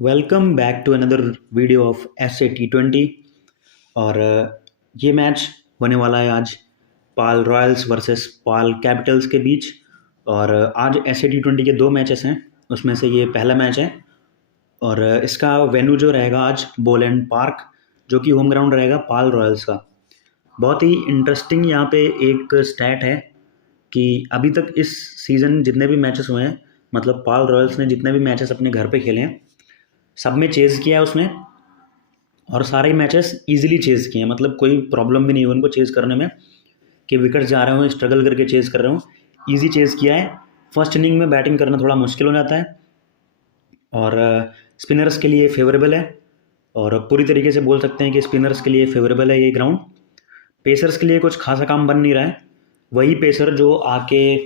Welcome back to another video of S A T20। और ये match होने वाला है आज Paarl Royals versus Paarl Capitals के बीच। और आज एस ए T20 के दो मैचेस हैं, उसमें से ये पहला मैच है। और इसका वेन्यू जो रहेगा आज बोलैंड पार्क, जो कि होम ग्राउंड रहेगा पाल रॉयल्स का। बहुत ही इंटरेस्टिंग यहाँ पे एक स्टैट है कि अभी तक इस सीज़न जितने भी मैचेस हुए हैं, मतलब पाल रॉयल्स ने जितने भी मैचेस अपने घर पे खेले हैं सब में चेज़ किया है उसने। और सारे मैचेस इजीली चेज़ किए हैं, मतलब कोई प्रॉब्लम भी नहीं हुई उनको चेज़ करने में कि विकेट्स जा रहे हो स्ट्रगल करके चेज़ कर रहे हो। ईजी चेज़ किया है। फर्स्ट इनिंग में बैटिंग करना थोड़ा मुश्किल हो जाता है और स्पिनर्स के लिए फेवरेबल है। और पूरी तरीके से बोल सकते हैं कि स्पिनर्स के लिए फेवरेबल है ये ग्राउंड। पेसर्स के लिए कुछ खासा काम बन नहीं रहा है। वही पेसर जो आके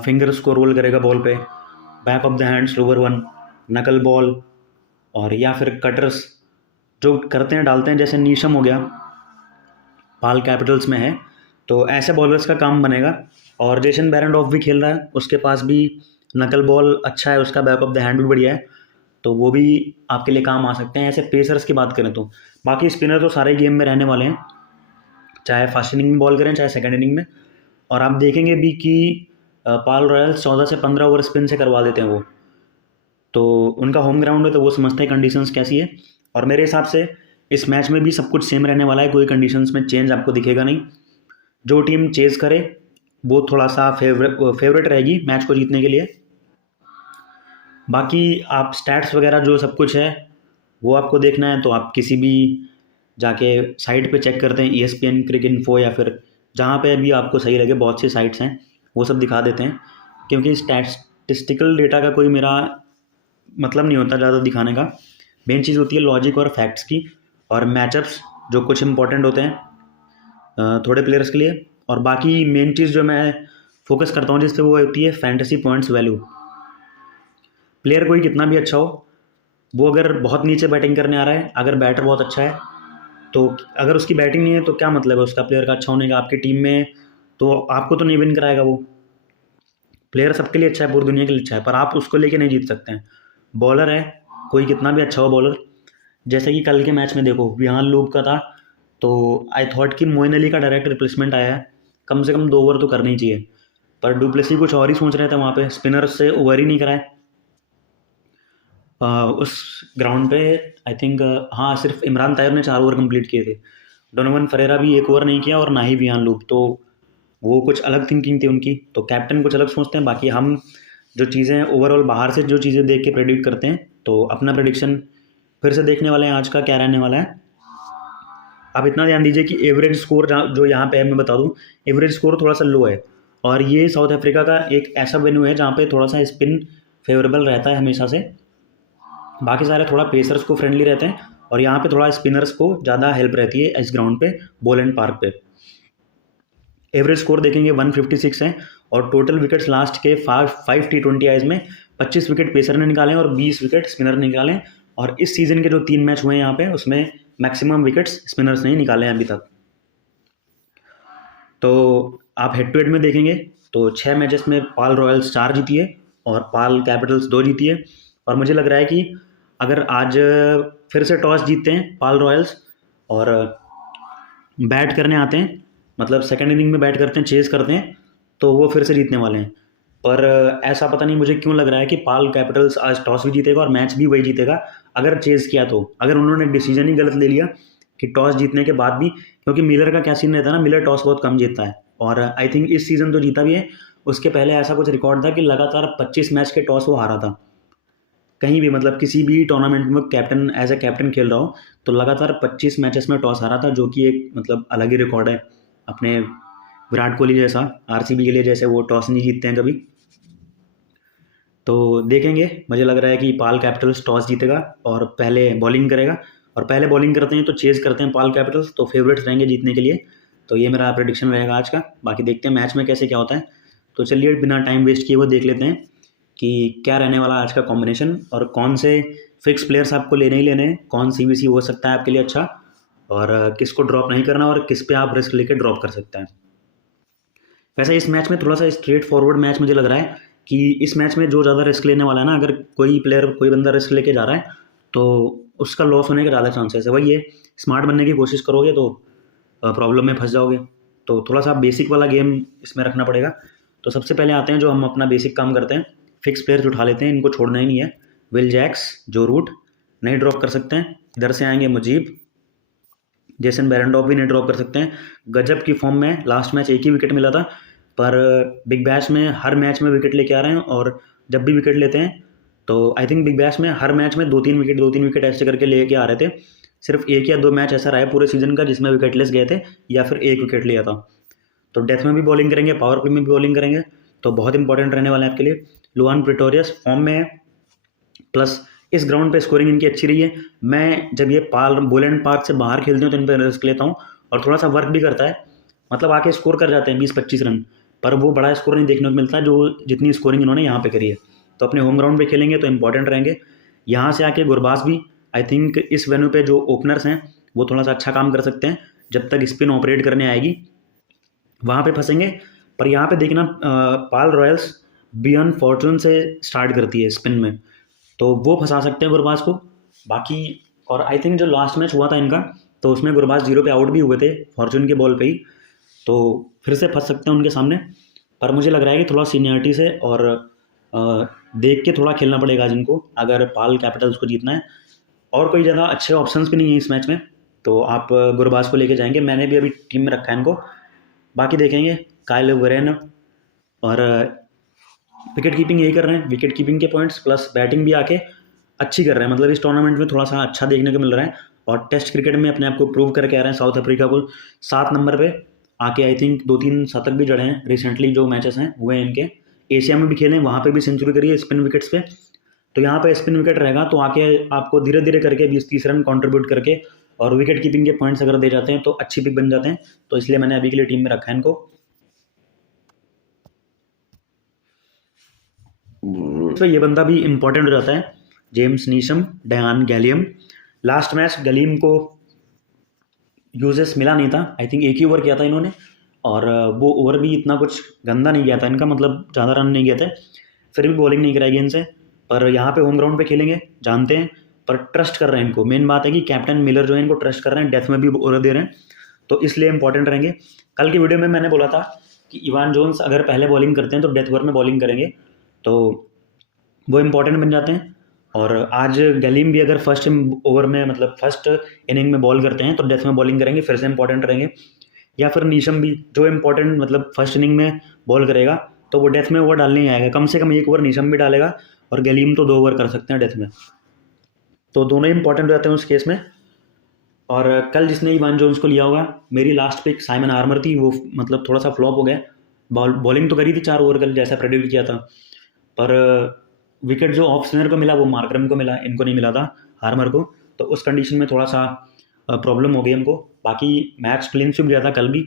फिंगर्स को रोल करेगा बॉल पे, back of the hand slower one, नकल बॉल और या फिर कटर्स जो करते हैं डालते हैं, जैसे नीशम हो गया पाल कैपिटल्स में है, तो ऐसे बॉलर्स का काम बनेगा। और जेसन बेरेंडॉफ भी खेल रहा है, उसके पास भी नकल बॉल अच्छा है, उसका बैक ऑफ द हैंड भी बढ़िया है, तो वो भी आपके लिए काम आ सकते हैं। ऐसे पेसर्स की बात करें तो बाकी स्पिनर तो सारे गेम में रहने वाले हैं, चाहे फर्स्ट इनिंग में बॉल करें चाहे सेकेंड इनिंग में। और आप देखेंगे भी कि पाल रॉयल्स 14 से 15 ओवर स्पिन से करवा देते हैं वो, तो उनका होम ग्राउंड है तो वो समझते हैं कंडीशंस कैसी है। और मेरे हिसाब से इस मैच में भी सब कुछ सेम रहने वाला है, कोई कंडीशंस में चेंज आपको दिखेगा नहीं। जो टीम चेज़ करे वो थोड़ा सा फेवरेट रहेगी मैच को जीतने के लिए। बाकी आप स्टैट्स वगैरह जो सब कुछ है वो आपको देखना है तो आप किसी भी जाके साइट पे चेक करते हैं, ESPN क्रिक इन्फो या फिर जहाँ पे भी आपको सही लगे, बहुत सी साइट्स हैं वो सब दिखा देते हैं। क्योंकि स्टैटिस्टिकल डेटा का कोई मेरा मतलब नहीं होता ज़्यादा दिखाने का। मेन चीज़ होती है लॉजिक और फैक्ट्स की और मैचअप्स जो कुछ इंपॉर्टेंट होते हैं थोड़े प्लेयर्स के लिए। और बाकी मेन चीज़ जो मैं फोकस करता हूँ जिससे वो होती है फैंटेसी पॉइंट्स वैल्यू। प्लेयर कोई कितना भी अच्छा हो, वो अगर बहुत नीचे बैटिंग करने आ रहा है, अगर बैटर बहुत अच्छा है तो अगर उसकी बैटिंग नहीं है तो क्या मतलब है उसका प्लेयर का अच्छा होने का आपकी टीम में, तो आपको तो नहीं विन कराएगा वो। प्लेयर सबके लिए अच्छा है, पूरी दुनिया के लिए अच्छा है, पर आप उसको लेके नहीं जीत सकते हैं। बॉलर है कोई कितना भी अच्छा हो बॉलर, जैसे कि कल के मैच में देखो विहान लूप का था, तो आई थॉट कि मोइन अली का डायरेक्ट रिप्लेसमेंट आया है, कम से कम 2 ओवर तो करनी चाहिए। पर डुप्लेसी कुछ और ही सोच रहे थे वहाँ पे, स्पिनर से ओवर ही नहीं कराए उस ग्राउंड पे। आई थिंक हाँ, सिर्फ इमरान ताहिर ने 4 ओवर कंप्लीट किए थे, डोनोवन फरेरा भी 1 ओवर नहीं किया और ना ही विहान लूप। तो वो कुछ अलग थिंकिंग थी उनकी, तो कैप्टन कुछ अलग सोचते हैं। बाकी हम जो चीज़ें ओवरऑल बाहर से जो चीज़ें देख के प्रेडिक्ट करते हैं, तो अपना प्रेडिक्शन फिर से देखने वाले हैं आज का क्या रहने वाला है। आप इतना ध्यान दीजिए कि एवरेज स्कोर जो यहाँ पे है मैं बता दूं, एवरेज स्कोर थोड़ा सा लो है। और ये साउथ अफ्रीका का एक ऐसा वेन्यू है जहाँ पे थोड़ा सा स्पिन फेवरेबल रहता है हमेशा से, बाकी सारे थोड़ा पेसर्स को फ्रेंडली रहते हैं और यहाँ पे थोड़ा स्पिनर्स को ज़्यादा हेल्प रहती है इस ग्राउंड पे, बोलैंड पार्क पे। एवरेज स्कोर देखेंगे 156 है और टोटल विकेट्स लास्ट के 5 T20 आईज में 25 विकेट पेसर ने निकाले और 20 विकेट स्पिनर ने निकाले। और इस सीज़न के जो 3 मैच हुए हैं यहाँ पे उसमें मैक्सिमम विकेट्स स्पिनर्स ने ही निकाले हैं अभी तक। तो आप हेड टू हेड में देखेंगे तो 6 मैचेस में पाल रॉयल्स 4 जीती है और पाल कैपिटल्स 2 जीती है। और मुझे लग रहा है कि अगर आज फिर से टॉस जीतते हैं पाल रॉयल्स और बैट करने आते हैं, मतलब सेकंड इनिंग में बैट करते हैं, चेज़ करते हैं, तो वो फिर से जीतने वाले हैं। पर ऐसा पता नहीं मुझे क्यों लग रहा है कि पाल कैपिटल्स आज टॉस भी जीतेगा और मैच भी वही जीतेगा अगर चेज़ किया तो। अगर उन्होंने डिसीजन ही गलत ले लिया कि टॉस जीतने के बाद भी, क्योंकि मिलर का क्या सीन रहता है ना, मिलर टॉस बहुत कम जीतता है और आई थिंक इस सीज़न तो जीता भी है। उसके पहले ऐसा कुछ रिकॉर्ड था कि लगातार 25 मैच के टॉस वो हारा था कहीं भी, मतलब किसी भी टूर्नामेंट में कैप्टन एज ए कैप्टन खेल रहा हो तो लगातार 25 मैचेस में टॉस हारा था, जो कि एक मतलब अलग ही रिकॉर्ड है। अपने विराट कोहली जैसा RCB के लिए जैसे वो टॉस नहीं जीतते हैं कभी। तो देखेंगे, मुझे लग रहा है कि पाल कैपिटल्स टॉस जीतेगा और पहले बॉलिंग करेगा, और पहले बॉलिंग करते हैं तो चेज़ करते हैं पाल कैपिटल्स, तो फेवरेट्स रहेंगे जीतने के लिए। तो ये मेरा प्रेडिक्शन रहेगा आज का। बाकी देखते हैं मैच में कैसे क्या होता है। तो चलिए बिना टाइम वेस्ट किए वो देख लेते हैं कि क्या रहने वाला आज का कॉम्बिनेशन और कौन से फिक्स प्लेयर्स आपको लेने ही लेने हैं, कौन CBC हो सकता है आपके लिए अच्छा और किसको ड्रॉप नहीं करना और किस पे आप रिस्क लेके ड्रॉप कर सकते हैं। वैसे इस मैच में थोड़ा सा स्ट्रेट फॉरवर्ड मैच मुझे लग रहा है, कि इस मैच में जो ज़्यादा रिस्क लेने वाला है ना, अगर कोई बंदा रिस्क लेके जा रहा है तो उसका लॉस होने के ज़्यादा चांसेस है। वही है, स्मार्ट बनने की कोशिश करोगे तो प्रॉब्लम में फंस जाओगे। तो थोड़ा सा बेसिक वाला गेम इसमें रखना पड़ेगा। तो सबसे पहले आते हैं जो हम अपना बेसिक काम करते हैं, फिक्स प्लेयर्स उठा लेते हैं, इनको छोड़ना ही नहीं है। विल जैक्स, जो रूट नहीं ड्रॉप कर सकते हैं। इधर से आएंगे मुजीब, जेसन बेरेंडॉफ भी नहीं ड्रॉप कर सकते हैं। गजब की फॉर्म में, लास्ट मैच एक ही विकेट मिला था, पर बिग बैश में हर मैच में विकेट लेके आ रहे हैं। और जब भी विकेट लेते हैं तो आई थिंक बिग बैश में हर मैच में 2-3 विकेट ऐसे करके लेके आ रहे थे। सिर्फ 1 या 2 मैच ऐसा रहा है पूरे सीजन का जिसमें विकेटलेस गए थे या फिर 1 विकेट लिया था। तो डेथ में भी बॉलिंग करेंगे, पावर प्ले में भी बॉलिंग करेंगे, तो बहुत इंपॉर्टेंट रहने वाला है आपके लिए। लुआन प्रिटोरियस फॉर्म में है, प्लस इस ग्राउंड पे स्कोरिंग इनकी अच्छी रही है। मैं जब ये बोलैंड पार्क से बाहर खेलते हूँ तो इन पर रिस्क लेता हूँ, और थोड़ा सा वर्क भी करता है, मतलब आके स्कोर कर जाते हैं 20-25 रन, पर वो बड़ा स्कोर नहीं देखने को मिलता जो जितनी स्कोरिंग इन्होंने यहाँ पे करी है। तो अपने होम ग्राउंड पे खेलेंगे तो इंपॉर्टेंट रहेंगे। यहाँ से आके गुरबाज भी, आई थिंक इस वेन्यू पे जो ओपनर्स हैं वो थोड़ा सा अच्छा काम कर सकते हैं। जब तक स्पिन ऑपरेट करने आएगी वहाँ पे फंसेंगे। पर यहाँ पे देखना, पाल रॉयल्स बियन फॉर्चून से स्टार्ट करती है स्पिन में, तो वो फंसा सकते हैं गुरबाज को। बाकी और आई थिंक जो लास्ट मैच हुआ था इनका, तो उसमें गुरबाज 0 पे आउट भी हुए थे फॉर्चून के बॉल पे ही, तो फिर से फंस सकते हैं उनके सामने। पर मुझे लग रहा है कि थोड़ा सीनियरिटी से और देख के थोड़ा खेलना पड़ेगा जिनको, अगर पाल कैपिटल्स को जीतना है। और कोई ज़्यादा अच्छे ऑप्शंस भी नहीं है इस मैच में, तो आप गुरबाज को लेके जाएंगे। मैंने भी अभी टीम में रखा है इनको, बाकी देखेंगे। काइल वरेन और विकेट कीपिंग यही कर रहे हैं, विकेट कीपिंग के पॉइंट्स प्लस बैटिंग भी आके अच्छी कर रहे हैं। मतलब इस टूर्नामेंट में थोड़ा सा अच्छा देखने को मिल रहा है, और टेस्ट क्रिकेट में अपने आप को प्रूव करके आ रहे हैं। साउथ अफ्रीका को 7 नंबर पे आके आई थिंक 2-3 शतक भी जड़े हैं रिसेंटली, जो मैचेस हैं हुए हैं इनके। एशिया में भी खेले, वहाँ पे भी सेंचुरी करी है स्पिन विकेट्स पे। तो यहाँ पे स्पिन विकेट रहेगा तो आके आपको धीरे धीरे करके 20-30 रन कॉन्ट्रीब्यूट करके और विकेट कीपिंग के पॉइंट्स अगर दे जाते हैं तो अच्छी पिक बन जाते हैं। तो इसलिए मैंने अभी के लिए टीम में रखा है इनको। तो ये बंदा भी इंपॉर्टेंट हो जाता है, जेम्स नीशम, डयान गैलियम। लास्ट मैच गलीम को यूजेस मिला नहीं था, आई थिंक एक ही ओवर किया था इन्होंने, और वो ओवर भी इतना कुछ गंदा नहीं गया था इनका, मतलब ज़्यादा रन नहीं गए थे, फिर भी बॉलिंग नहीं कराएगी इनसे। पर यहाँ पे होम ग्राउंड पे खेलेंगे जानते हैं, पर ट्रस्ट कर रहे हैं इनको। मेन बात है कि कैप्टन मिलर जो है इनको ट्रस्ट कर रहे हैं, डेथ में भी ओवर दे रहे हैं, तो इसलिए इंपॉर्टेंट रहेंगे। कल की वीडियो में मैंने बोला था कि इवान जोन्स अगर पहले बॉलिंग करते हैं तो डेथ ओवर में बॉलिंग करेंगे, तो वो इंपॉर्टेंट बन जाते हैं। और आज गलीम भी अगर फर्स्ट ओवर में, मतलब फर्स्ट इनिंग में बॉल करते हैं तो डेथ में बॉलिंग करेंगे, फिर से इंपॉर्टेंट रहेंगे। या फिर नीशम भी जो इंपॉर्टेंट, मतलब फर्स्ट इनिंग में बॉल करेगा तो वो डेथ में ओवर डालने ही आएगा, कम से कम 1 ओवर नीशम भी डालेगा, और गलीम तो 2 ओवर कर सकते हैं डेथ में, तो दोनों ही इंपॉर्टेंट रहते हैं उस केस में। और कल जिसने इवान जोन्स को लिया होगा, मेरी लास्ट पिक साइमन आर्मर थी, वो मतलब थोड़ा सा फ्लॉप हो गया। बॉलिंग तो करी थी 4 ओवर कल जैसा प्रेडिक्ट किया था, पर विकेट जो ऑफ स्पिनर को मिला वो मार्करम को मिला, इनको नहीं मिला था हार्मर को। तो उस कंडीशन में थोड़ा सा प्रॉब्लम हो गई हमको। बाकी मैच क्लीन स्वीप गया था कल भी,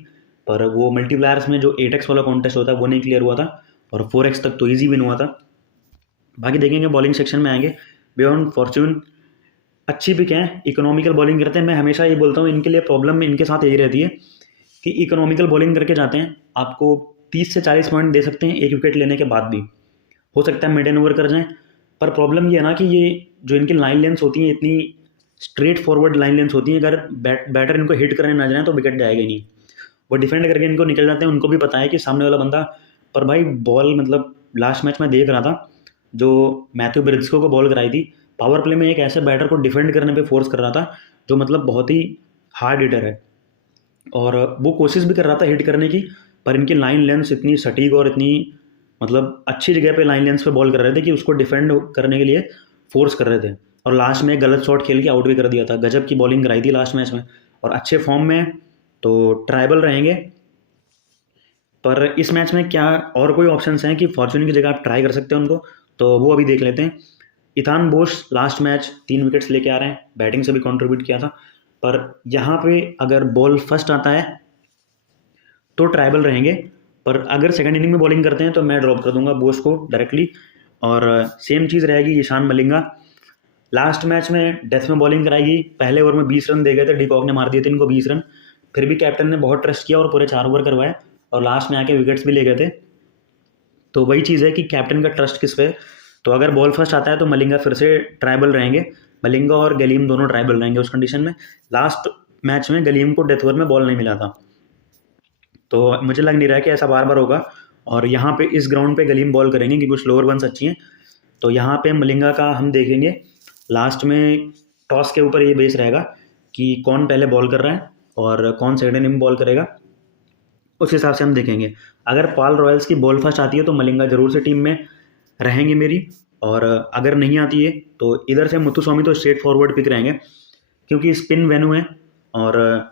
पर वो मल्टीप्लायर्स में जो 8x वाला कॉन्टेस्ट होता है वो नहीं क्लियर हुआ था, और 4x तक तो ईजी विन हुआ था। बाकी देखेंगे बॉलिंग सेक्शन में आएंगे। बियॉन्ड फॉर्चून अच्छी पिक है, इकोनॉमिकल बॉलिंग करते हैं। मैं हमेशा ये बोलता हूँ इनके लिए प्रॉब्लम इनके साथ यही रहती है कि इकोनॉमिकल बॉलिंग करके जाते हैं, आपको 30 से 40 पॉइंट दे सकते हैं 1 विकेट लेने के बाद भी, हो सकता है मिड ओवर कर जाएं। पर प्रॉब्लम ये है ना कि ये जो इनकी लाइन लेंस होती हैं इतनी स्ट्रेट फॉरवर्ड लाइन लेंस होती हैं, अगर बैटर इनको हिट करने ना जाए तो विकेट जाएगा ही नहीं, वो डिफेंड करके इनको निकल जाते हैं। उनको भी पता है कि सामने वाला बंदा, पर भाई बॉल, मतलब लास्ट मैच में देख रहा था जो मैथ्यू ब्रिस्को को बॉल कराई थी, पावर प्ले में एक ऐसे बैटर को डिफेंड करने पे फोर्स कर रहा था जो मतलब बहुत ही हार्ड हिटर है, और वो कोशिश भी कर रहा था हिट करने की, पर इनकी लाइन लेंस इतनी सटीक और इतनी मतलब अच्छी जगह पे लाइन लेंस पे बॉल कर रहे थे कि उसको डिफेंड करने के लिए फोर्स कर रहे थे, और लास्ट में गलत शॉट खेल के आउट भी कर दिया था। गजब की बॉलिंग कराई थी लास्ट मैच में, और अच्छे फॉर्म में, तो ट्राइबल रहेंगे। पर इस मैच में क्या और कोई ऑप्शंस हैं कि फॉर्चून की जगह आप ट्राई कर सकते हैं उनको, तो वो अभी देख लेते हैं। इथान बोश लास्ट मैच 3 विकेट्स लेके आ रहे हैं, बैटिंग से भी कंट्रीब्यूट किया था, पर यहाँ पे अगर बॉल फर्स्ट आता है तो ट्राइबल रहेंगे, पर अगर सेकंड इनिंग में बॉलिंग करते हैं तो मैं ड्रॉप कर दूंगा बोस को डायरेक्टली। और सेम चीज़ रहेगी ईशान मलिंगा, लास्ट मैच में डेथ में बॉलिंग कराएगी, पहले ओवर में 20 रन दे गए थे, डिकॉक ने मार दिए थे इनको 20 रन, फिर भी कैप्टन ने बहुत ट्रस्ट किया और पूरे 4 ओवर करवाए, और लास्ट में आके विकेट्स भी ले गए थे। तो वही चीज़ है कि कैप्टन का ट्रस्ट किस पे है। तो अगर बॉल फर्स्ट आता है तो मलिंगा फिर से ट्राइबल रहेंगे, मलिंगा और गलीम दोनों ट्राइबल रहेंगे उस कंडीशन में। लास्ट मैच में गलीम को डेथ ओवर में बॉल नहीं मिला था, तो मुझे लग नहीं रहा है कि ऐसा बार बार होगा। और यहाँ पे इस ग्राउंड पे गलीम बॉल करेंगे क्योंकि कुछ लोअर वंस अच्छी हैं। तो यहाँ पे मलिंगा का हम देखेंगे लास्ट में, टॉस के ऊपर ये बेस रहेगा कि कौन पहले बॉल कर रहा है और कौन सेकंड इनिंग में बॉल करेगा, उस हिसाब से हम देखेंगे। अगर पाल रॉयल्स की बॉल फर्स्ट आती है तो मलिंगा जरूर से टीम में रहेंगे मेरी, और अगर नहीं आती है तो इधर से मुथुस्वामी तो स्ट्रेट फॉरवर्ड पिक रहेंगे क्योंकि स्पिन वेन्यू है, और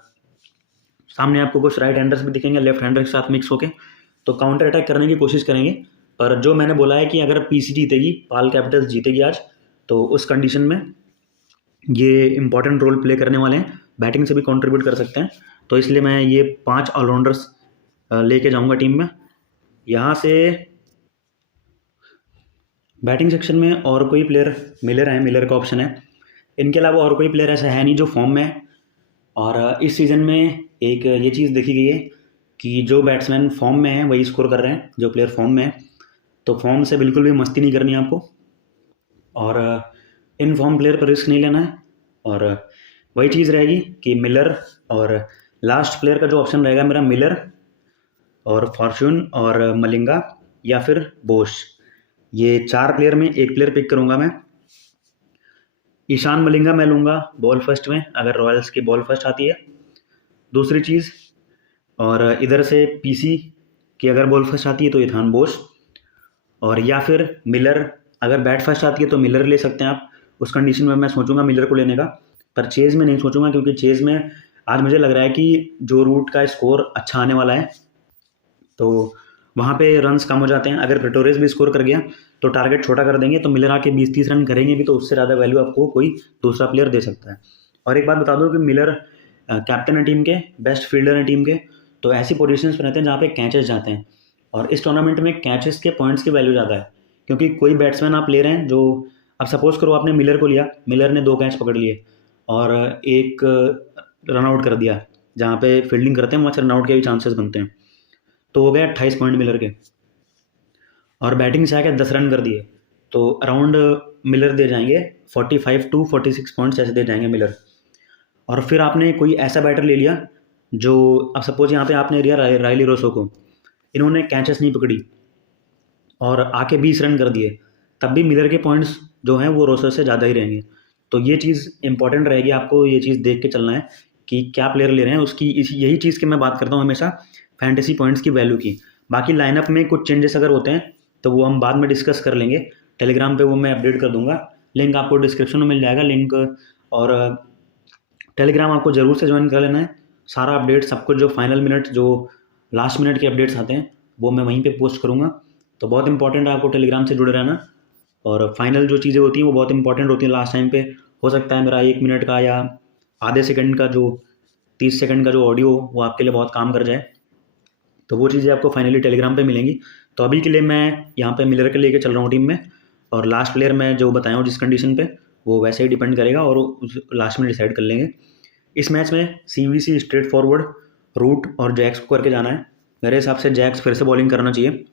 सामने आपको कुछ राइट हैंडर्स भी दिखेंगे लेफ्ट हैंडर के साथ मिक्स होके, तो काउंटर अटैक करने की कोशिश करेंगे। पर जो मैंने बोला है कि अगर पीसी जीतेगी, पाल कैपिटल्स जीतेगी आज, तो उस कंडीशन में ये इंपॉर्टेंट रोल प्ले करने वाले हैं, बैटिंग से भी कंट्रीब्यूट कर सकते हैं। तो इसलिए मैं ये 5 ऑलराउंडर्स लेके जाऊंगा टीम में। यहाँ से बैटिंग सेक्शन में और कोई प्लेयर, मिलर है, मिलर का ऑप्शन है, इनके अलावा और कोई प्लेयर ऐसा है नहीं जो फॉर्म में है। और इस सीज़न में एक ये चीज़ देखी गई है कि जो बैट्समैन फॉर्म में है वही स्कोर कर रहे हैं, जो प्लेयर फॉर्म में है। तो फॉर्म से बिल्कुल भी मस्ती नहीं करनी है आपको, और इन फॉर्म प्लेयर पर रिस्क नहीं लेना है। और वही चीज़ रहेगी कि मिलर, और लास्ट प्लेयर का जो ऑप्शन रहेगा मेरा मिलर और फॉर्चून और मलिंगा या फिर बोश, ये 4 प्लेयर में एक प्लेयर पिक करूँगा मैं। ईशान मलिंगा मैं लूँगा बॉल फर्स्ट में अगर रॉयल्स की बॉल फर्स्ट आती है। दूसरी चीज़, और इधर से पीसी की अगर बॉल फर्स्ट आती है तो इथान बोस, और या फिर मिलर अगर बैट फर्स्ट आती है तो मिलर ले सकते हैं आप। उस कंडीशन में मैं सोचूंगा मिलर को लेने का, पर चेज़ में नहीं सोचूंगा क्योंकि चेज़ में आज मुझे लग रहा है कि जो रूट का स्कोर अच्छा आने वाला है तो वहाँ पे रन्स कम हो जाते हैं। अगर प्रेटोरियस भी स्कोर कर गया तो टारगेट छोटा कर देंगे, तो मिलर आके 20-30 रन करेंगे भी तो उससे ज़्यादा वैल्यू आपको कोई दूसरा प्लेयर दे सकता है। और एक बात बता दूँ कि मिलर कैप्टन है टीम के, बेस्ट फील्डर हैं टीम के, तो ऐसी पोजीशंस पर रहते हैं जहाँ पे कैचेस जाते हैं, और इस टूर्नामेंट में कैचेस के पॉइंट्स की वैल्यू ज़्यादा है क्योंकि कोई बैट्समैन आप ले रहे हैं जो, अब सपोज करो आपने मिलर को लिया, मिलर ने 2 कैच पकड़ लिए और एक रन आउट कर दिया, जहाँ पे फील्डिंग करते हैं वहाँ से रन आउट के भी चांसेस बनते हैं, तो हो गया 28 पॉइंट मिलर के। और बैटिंग से आके 10 रन कर दिए तो अराउंड मिलर दे जाएंगे 45 to 46 पॉइंट्स ऐसे दे जाएंगे मिलर। और फिर आपने कोई ऐसा बैटर ले लिया जो, अब सपोज यहाँ पे आपने लिया रायली रोसो को, इन्होंने कैचेस नहीं पकड़ी और आके 20 रन कर दिए, तब भी मिलर के पॉइंट्स जो हैं वो रोसो से ज़्यादा ही रहेंगे। तो ये चीज़ इंपॉर्टेंट रहेगी, आपको ये चीज़ देख के चलना है कि क्या प्लेयर ले रहे हैं उसकी, यही चीज़ की मैं बात करता हूँ हमेशा, फैंटेसी पॉइंट्स की वैल्यू की। बाकी लाइनअप में कुछ चेंजेस अगर होते हैं तो वो हम बाद में डिस्कस कर लेंगे, टेलीग्राम पे वो मैं अपडेट कर दूंगा, लिंक आपको डिस्क्रिप्शन में मिल जाएगा लिंक। और टेलीग्राम आपको ज़रूर से ज्वाइन कर लेना है, सारा अपडेट सब कुछ जो फाइनल मिनट, जो लास्ट मिनट के अपडेट्स आते हैं वो मैं वहीं पे पोस्ट करूँगा। तो बहुत इंपॉर्टेंट है आपको टेलीग्राम से जुड़े रहना, और फाइनल जो चीज़ें होती हैं वो बहुत इंपॉर्टेंट होती हैं लास्ट टाइम पे। हो सकता है मेरा 1 मिनट का या आधे सेकंड का, जो 30 सेकंड का जो ऑडियो वो आपके लिए बहुत काम कर जाए, तो वो चीज़ें आपको फाइनली टेलीग्राम पे मिलेंगी। तो अभी के लिए मैं यहाँ पे मिलर के लेके चल रहा हूँ टीम में, और लास्ट प्लेयर मैं जो बताया हूँ जिस कंडीशन पे, वो वैसे ही डिपेंड करेगा और उस लास्ट में डिसाइड कर लेंगे। इस मैच में सीवीसी स्ट्रेट फॉरवर्ड, रूट और जैक्स को करके जाना है। मेरे हिसाब से जैक्स फिर से बॉलिंग करना चाहिए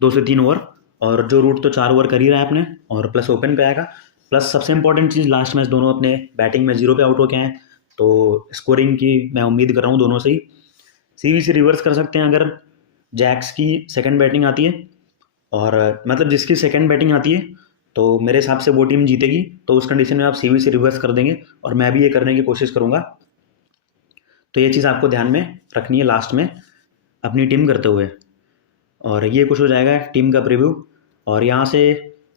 2 से 3 ओवर, और जो रूट तो 4 ओवर कर ही रहा है अपने, और प्लस ओपन पे आएगा। प्लस सबसे इंपॉर्टेंट चीज़, लास्ट मैच दोनों अपने बैटिंग में 0 पे आउट होके आए, तो स्कोरिंग की मैं उम्मीद कर रहा हूँ दोनों से ही। सीवीसी रिवर्स कर सकते हैं अगर जैक्स की सेकंड बैटिंग आती है, और मतलब जिसकी सेकंड बैटिंग आती है तो मेरे हिसाब से वो टीम जीतेगी, तो उस कंडीशन में आप सीवीसी रिवर्स कर देंगे, और मैं भी ये करने की कोशिश करूँगा। तो ये चीज़ आपको ध्यान में रखनी है लास्ट में अपनी टीम करते हुए। और ये कुछ हो जाएगा टीम का प्रीव्यू। और यहाँ से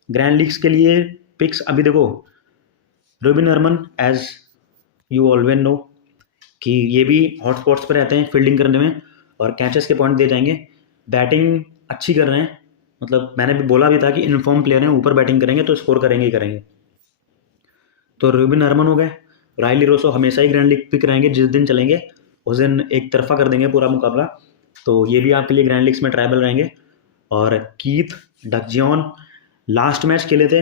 ग्रैंड लीग्स के लिए पिक्स, अभी देखो Rubin Hermann, as you always know कि ये भी हॉट स्पॉट्स पर रहते हैं फील्डिंग करने में, और कैचेस के पॉइंट दे जाएंगे। बैटिंग अच्छी कर रहे हैं, मतलब मैंने भी बोला भी था कि इनफॉर्म प्लेयर हैं, ऊपर बैटिंग करेंगे तो स्कोर करेंगे ही करेंगे। तो रोबिन हर्मन हो गए, रायली रोसो हमेशा ही ग्रैंड लीग पिक रहेंगे, जिस दिन चलेंगे उस दिन एक तरफा कर देंगे पूरा मुकाबला, तो ये भी आपके लिए ग्रैंड लीग्स में ट्राइबल रहेंगे। और कीथ डकजियन लास्ट मैच खेले थे,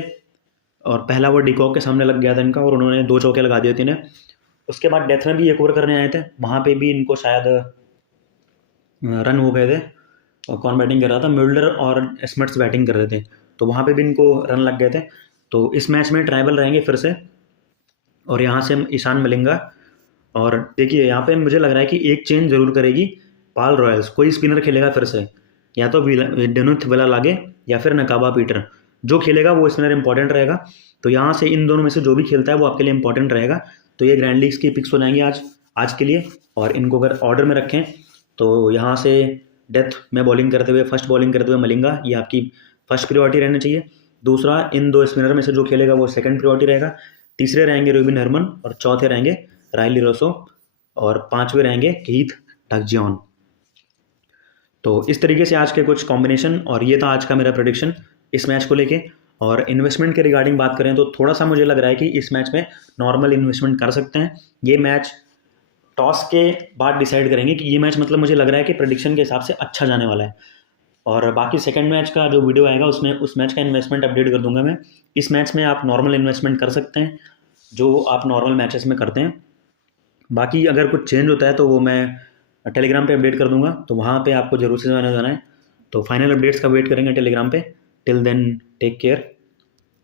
और पहला वो डिकॉक के सामने लग गया था इनका, और उन्होंने 2 चौके लगा दिए थे इन्हें। उसके बाद डेथ में भी 1 ओवर करने आए थे, वहाँ पे भी इनको शायद रन हो गए थे, और कौन बैटिंग कर रहा था, मिल्डर और स्मिथ्स बैटिंग कर रहे थे, तो वहाँ पे भी इनको रन लग गए थे। तो इस मैच में ट्राइबल रहेंगे फिर से, और यहाँ से हम ईशान मिलेंगा। और देखिए यहाँ पे मुझे लग रहा है कि एक चेंज जरूर करेगी पाल रॉयल्स, कोई स्पिनर खेलेगा फिर से, या तो डेनुथ वेलालागे या फिर नकाबा पीटर, जो खेलेगा वो स्पिनर इंपॉर्टेंट रहेगा। तो यहाँ से इन दोनों में से जो भी खेलता है वो आपके लिए इंपॉर्टेंट रहेगा। तो ये ग्रैंड लीग्स की पिक्स हो जाएंगी आज आज के लिए। और इनको अगर ऑर्डर में रखें तो यहाँ से डेथ में बॉलिंग करते हुए, फर्स्ट बॉलिंग करते हुए मलिंगा, ये आपकी फर्स्ट प्रियोरिटी रहनी चाहिए। दूसरा, इन दो स्पिनर में से जो खेलेगा वो सेकंड प्रियोरिटी रहेगा। तीसरे रहेंगे रूबिन हरमन, और चौथे रहेंगे रायली रोसो, और पांचवे रहेंगे कीथ डकजियन। तो इस तरीके से आज के कुछ कॉम्बिनेशन, और ये था आज का मेरा प्रेडिक्शन इस मैच को लेके। और इन्वेस्टमेंट के रिगार्डिंग बात करें तो थोड़ा सा मुझे लग रहा है कि इस मैच में नॉर्मल इन्वेस्टमेंट कर सकते हैं। ये मैच टॉस के बाद डिसाइड करेंगे कि ये मैच, मतलब मुझे लग रहा है कि प्रेडिक्शन के हिसाब से अच्छा जाने वाला है। और बाकी सेकंड मैच का जो वीडियो आएगा उसमें उस मैच का इन्वेस्टमेंट अपडेट कर दूंगा मैं। इस मैच में आप नॉर्मल इन्वेस्टमेंट कर सकते हैं जो आप नॉर्मल मैचेस में करते हैं। बाकी अगर कुछ चेंज होता है तो वो मैं टेलीग्राम पे अपडेट कर दूंगा, तो वहाँ पे आपको जरूर से जाना है। तो फाइनल अपडेट्स का वेट करेंगे टेलीग्राम पे। Till then take care.